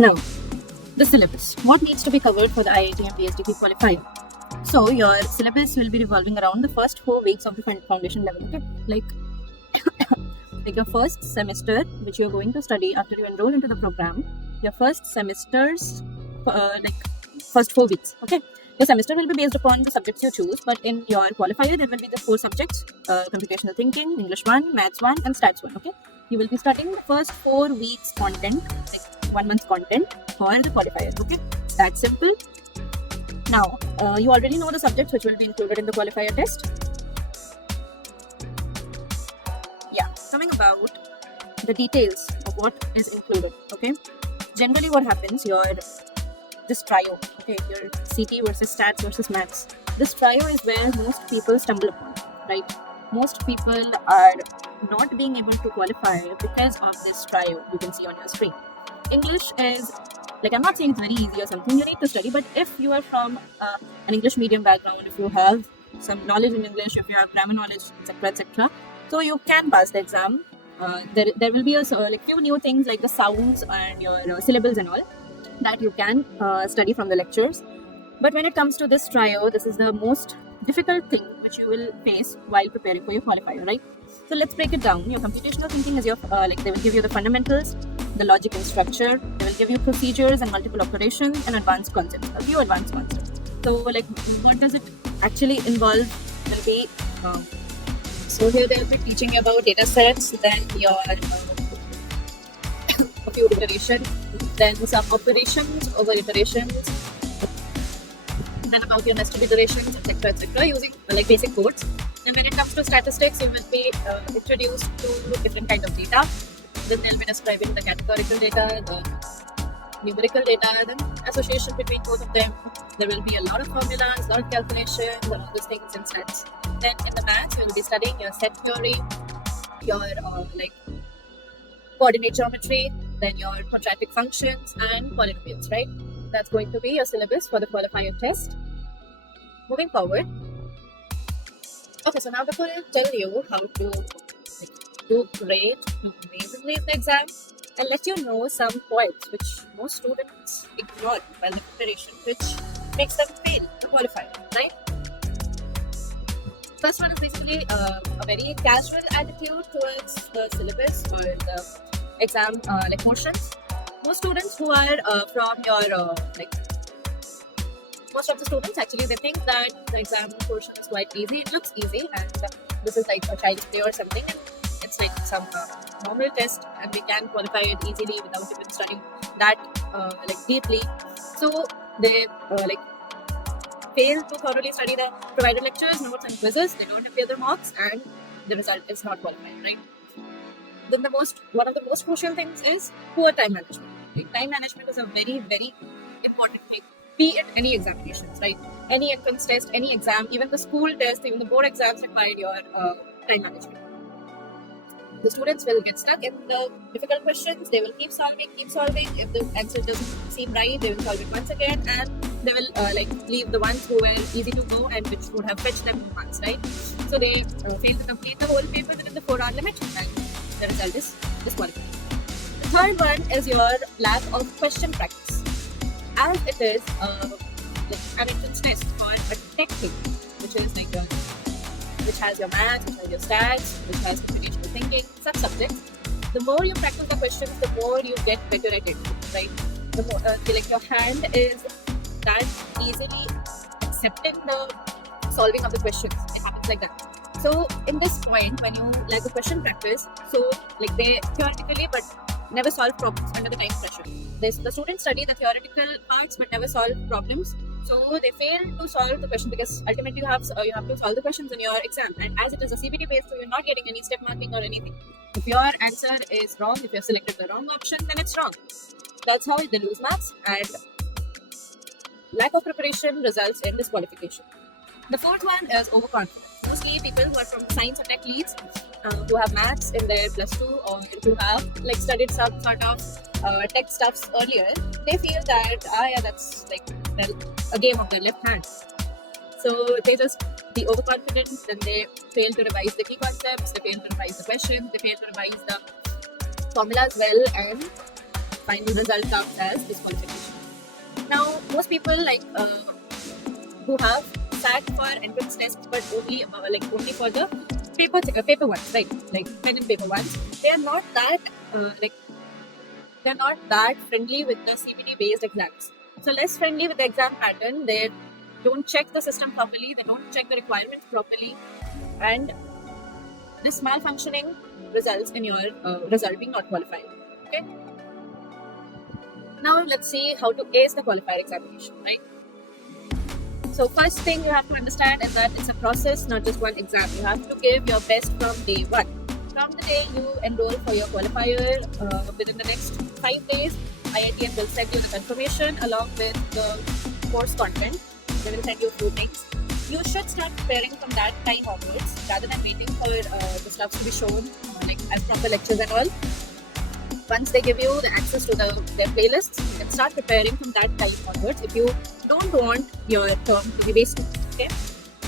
Now, the syllabus. What needs to be covered for the IIT and PhD qualifier? So, your syllabus will be revolving around the first 4 weeks of the foundation level. Okay, like your first semester, which you're going to study after you enroll into the program. Your first semester's first 4 weeks. Okay, your semester will be based upon the subjects you choose, but in your qualifier there will be the 4 subjects: computational thinking, English 1, Maths 1, and Stats 1. Okay, you will be studying the first 4 weeks content, like 1 month content for the qualifier. Okay, that's simple. Now, you already know the subjects which will be included in the qualifier test. Yeah, coming about the details of what is included. Okay, generally what happens, this trio, okay, your CT versus Stats versus Maths. This trio is where most people stumble upon, right? Most people are not being able to qualify because of this trio you can see on your screen. English is, like, I'm not saying it's very easy or something, you need to study, but if you are from an English medium background, if you have some knowledge in English, if you have grammar knowledge, etc., so you can pass the exam. There will be few new things like the sounds and your syllables and all that you can study from the lectures. But when it comes to this trio, this is the most difficult thing which you will face while preparing for your qualifier, right? So let's break it down. Your computational thinking is your they will give you the fundamentals, the logic and structure. They will give you procedures and multiple operations and advanced concepts, a few advanced concepts. So what does it actually involve? Will be so here they will be teaching you about data sets, then your a few iterations, then some operations over iterations, then about your nested iterations, etc., using basic codes. Then when it comes to statistics, you will be introduced to different kind of data. Then they'll be describing the categorical data, the numerical data, then association between both of them. There will be a lot of formulas, a lot of calculations, and all those things in sets. Then in the maths, you will be studying your set theory, your coordinate geometry, then your quadratic functions and polynomials, right? That's going to be your syllabus for the qualifier test. Moving forward. Okay, so now before I tell you how to do great, do amazingly in the exam, I'll let you know some points which most students ignore while the preparation, which makes them fail to qualify, right? First one is basically a very casual attitude towards the syllabus or the exam portions. Most students who are from your most of the students actually they think that the exam portion is quite easy. It looks easy, and this is like a child's play or something, and it's like some normal test, and we can qualify it easily without even studying that deeply. So they fail to thoroughly study the provided lectures, notes, and quizzes. They don't appear their marks, and the result is not qualified, right? Then one of the most crucial things is poor time management. Like, time management is a very, very important thing. Be it any examinations, right? Any entrance test, any exam, even the school test, even the board exams require your time management. The students will get stuck in the difficult questions. They will keep solving. If the answer doesn't seem right, they will solve it once again, and they will leave the ones who were easy to go and which would have fetched them once, right? So they fail to complete the whole paper within the 4-hour limit, and the result is disqualified. The third one is your lack of question practice, as it is an entrance test for a tech thing, which is which has your maths, which has your stats, which has computational thinking, such subjects. The more you practice the questions, the more you get better at it, right? The more your hand is that easily accepting the solving of the questions. It happens like that. So in this point, when you lack the question practice, so they theoretically but never solve problems under the time pressure. The students study the theoretical parts but never solve problems. So they fail to solve the question because ultimately you have to solve the questions in your exam. And as it is a CBT based, so you're not getting any step marking or anything. If your answer is wrong, if you have selected the wrong option, then it's wrong. That's how they lose marks, and lack of preparation results in disqualification. The fourth one is overconfidence. Mostly people who are from science or tech leads, who have maths in their +2 or who have studied some sort of tech stuffs earlier, they feel that that's a game of their left hand. So they just be overconfident, then they fail to revise the key concepts, they fail to revise the questions, they fail to revise the formulas well, and final result comes as disqualification. Now, most people who have sat for entrance tests, but only for the paper ones, right? Like pen and paper ones. They are not that they're not that friendly with the CPT based exams. So less friendly with the exam pattern. They don't check the system properly. They don't check the requirements properly, and this malfunctioning results in your result being not qualified. Okay. Now let's see how to ace the qualifier examination, right? So first thing you have to understand is that it's a process, not just one exam. You have to give your best from day one. From the day you enroll for your qualifier, within the next 5 days, IITM will send you the confirmation along with the course content. They will send you a few things. You should start preparing from that time onwards rather than waiting for the stuff to be shown, as proper lectures and all. Once they give you the access to their playlists, you can start preparing from that time onwards if you don't want your term to be wasted. Okay.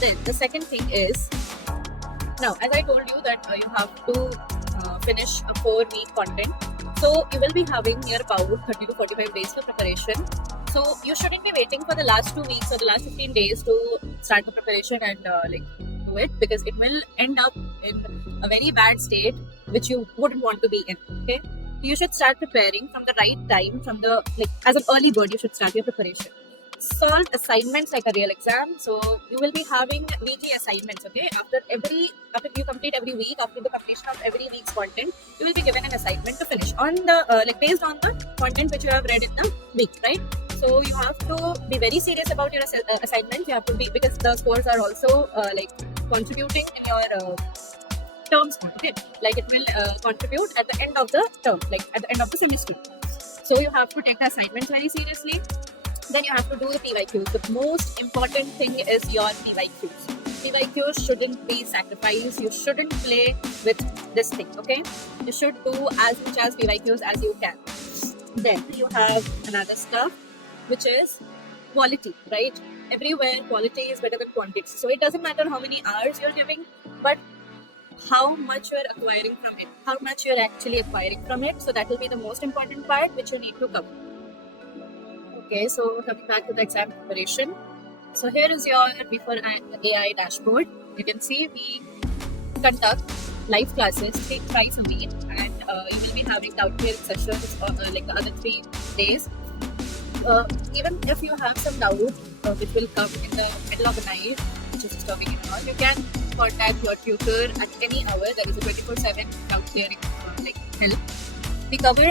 Then the second thing is, now as I told you that you have to finish a 4-week content, so you will be having near about 30 to 45 days for preparation. So you shouldn't be waiting for the last 2 weeks or the last 15 days to start the preparation and do it, because it will end up in a very bad state which you wouldn't want to be in. Okay. You should start preparing from the right time, as an early bird. You should start your preparation. Solve assignments like a real exam. So you will be having weekly assignments. Okay, after you complete every week, after the completion of every week's content, you will be given an assignment to finish on the based on the content which you have read in the week, right? So you have to be very serious about your assignment. You have to be, because the scores are also contributing in your terms, okay? Like it will contribute at the end of the term, like at the end of the semester. So you have to take the assignments very seriously. Then you have to do the PYQs. The most important thing is your PYQs. PYQs shouldn't be sacrificed. You shouldn't play with this thing, okay? You should do as much as PYQs as you can. Then you have another stuff, which is quality, right? Everywhere quality is better than quantity. So it doesn't matter how many hours you're giving, but how much you're acquiring from it, how much you're actually acquiring from it. So that will be the most important part which you need to cover. Okay, so coming back to the exam preparation. So here is your before AI dashboard. You can see we conduct live classes thrice a week, and you will be having doubt clearing sessions like the other 3 days. Even if you have some doubt which will come in the middle of the night, which is disturbing you all, you can contact your tutor at any hour. There is a 24/7 doubt clearing help. We cover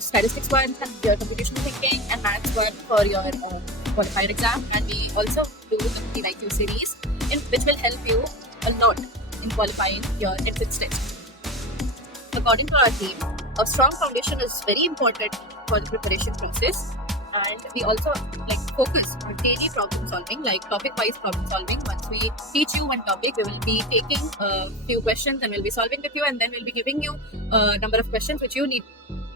statistics one, your computational thinking, and maths one for your qualifier exam, and we also do the PYQ series, which will help you a lot in qualifying your entrance test. According to our team, a strong foundation is very important for the preparation process. And we also focus on daily problem solving, like topic-wise problem solving. Once we teach you one topic, we will be taking a few questions and we'll be solving with you, and then we'll be giving you a number of questions which you need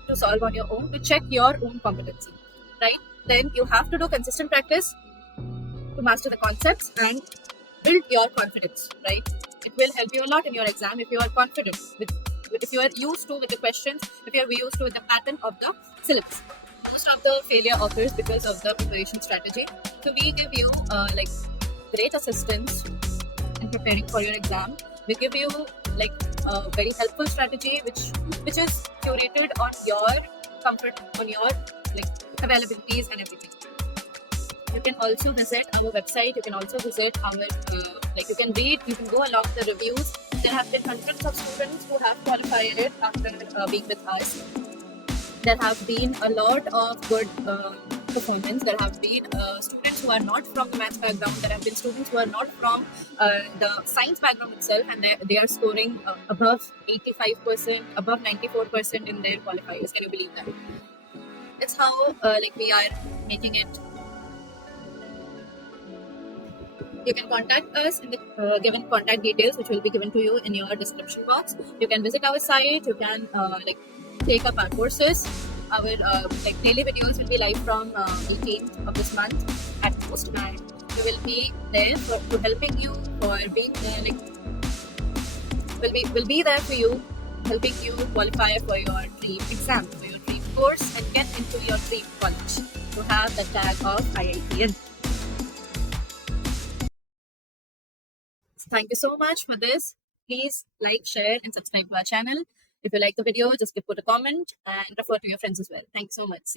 to solve on your own to check your own competency, right? Then you have to do consistent practice to master the concepts and build your confidence, right? It will help you a lot in your exam if you are confident if you are used to with the questions, if you are used to with the pattern of the syllabus. Most of the failure occurs because of the preparation strategy. So we give you great assistance in preparing for your exam. We give you a very helpful strategy which is curated on your comfort, on your availabilities and everything. You can also visit our website. You can also visit our you can read. You can go along the reviews. There have been hundreds of students who have qualified it after being with us. There have been a lot of good performance. There have been students who are not from the maths background. There have been students who are not from the science background itself, and they are scoring above 85%, above 94% in their qualifiers. Can you believe that? It's how we are making it. You can contact us in the given contact details, which will be given to you in your description box. You can visit our site. You can take up our courses. Our daily videos will be live from 18th of this month at most, and we will be there to helping you, for being there. Will be there for you, helping you qualify for your dream exam, for your dream course and get into your dream college to have the tag of IITN. Thank you so much for this. Please like, share, and subscribe to our channel. If you like the video, just put a comment and refer to your friends as well. Thank you so much. See you.